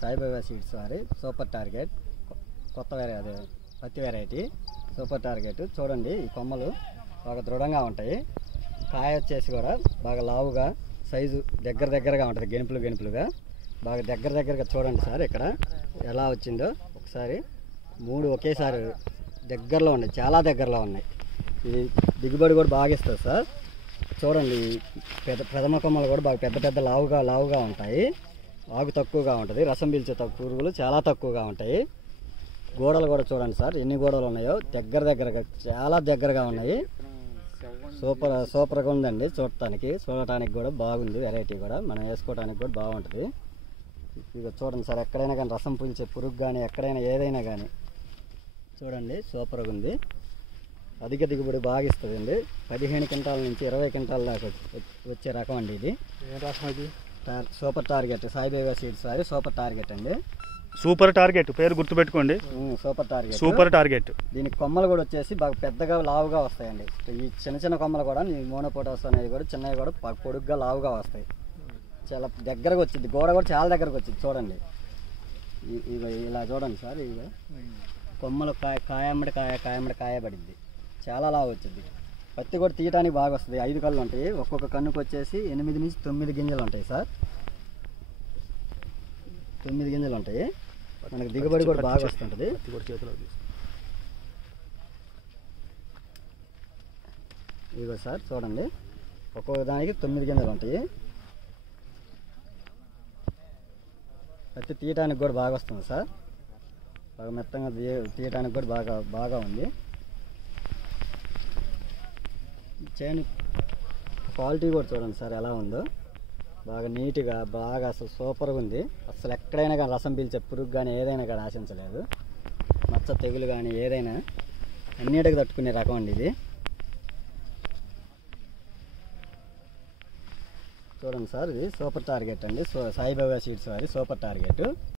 Saibaba seeds వారి super target కొత్త అదే పత్తి వెరైటీ సూపర్ టార్గెట్ చూడండి. ఈ కొమ్మలు బాగా దృఢంగా ఉంటాయి. కాయ వచ్చేసి కూడా బాగా లావుగా సైజు దగ్గరగా ఉంటుంది. గెనుపులుగా బాగా దగ్గరగా చూడండి సార్. ఇక్కడ ఎలా వచ్చిందో ఒకసారి 3 ఒకేసారి దగ్గరలో ఉన్నాయి, చాలా దగ్గరలో ఉన్నాయి. ఇది దిగుబడి కూడా బాగా ఇస్తుంది సార్. చూడండి, ప్రథమ కొమ్మలు కూడా బాగా పెద్ద లావుగా ఉంటాయి. ఆకు తక్కువగా ఉంటుంది. రసం పీల్చే పురుగులు చాలా తక్కువగా ఉంటాయి. గోడలు కూడా చూడండి సార్, ఎన్ని గోడలు ఉన్నాయో దగ్గరగా చాలా దగ్గరగా ఉన్నాయి. సూపర్గా ఉందండి. చూడటానికి కూడా బాగుంది. వెరైటీ కూడా మనం వేసుకోవడానికి కూడా బాగుంటుంది. ఇక చూడండి సార్, ఎక్కడైనా కానీ రసం పీల్చే పురుగు కానీ ఎక్కడైనా ఏదైనా కానీ చూడండి సూపర్గా ఉంది. అధిక దిగుబడి బాగా ఇస్తుందండి. 15 క్వింటాల నుంచి 20 క్వింటాల దాకా వచ్చే రకం అండి ఇది. ఏ రకం ఇది? సూపర్ టార్గెట్ సాయిబాబా సీడ్స్ వారి సూపర్ టార్గెట్ అండి. సూపర్ టార్గెట్ పేరు గుర్తుపెట్టుకోండి. Super target. దీనికి కొమ్మలు కూడా వచ్చేసి బాగా పెద్దగా లావుగా వస్తాయండి. ఈ చిన్న కొమ్మలు కూడా మోనోపోటాస్ అనేవి కూడా చిన్నవి కూడా పొడుగ్గా లావుగా వస్తాయి. చాలా దగ్గరకు వచ్చింది. గోడ కూడా చాలా దగ్గరకు వచ్చింది. చూడండి, ఇలా చూడండి సార్. ఇవి కొమ్మలు కాయమ్మడి కాయ పడింది. చాలా లావు వచ్చింది. పత్తి కూడా తీయడానికి బాగా వస్తుంది. 5 కళ్ళు ఉంటాయి. ఒక్కొక్క కన్నుకు వచ్చేసి 8 నుంచి 9 గింజలు ఉంటాయి సార్. 9 గింజలు ఉంటాయి. మనకు దిగుబడి కూడా బాగా వస్తుంటుంది. ఇదిగో సార్ చూడండి, ఒక్కొక్క దానికి 9 గింజలు ఉంటాయి. పత్తి తీయడానికి కూడా బాగా వస్తుంది సార్. బాగా మెత్తంగా తీయడానికి కూడా బాగా ఉంది. చేను క్వాలిటీ కూడా చూడండి సార్ ఎలా ఉందో. బాగా నీట్గా బాగా అసలు సూపర్గా ఉంది. అసలు ఎక్కడైనా కానీ రసం పీల్చే పురుగు కానీ ఏదైనా కానీ ఆశించలేదు. మచ్చ తెగులు కానీ ఏదైనా అన్నిటికి తట్టుకునే రకం అండి ఇది. చూడండి సార్, ఇది సూపర్ టార్గెట్ అండి. సాయిబాబా సీడ్స్ వారి సూపర్ టార్గెట్.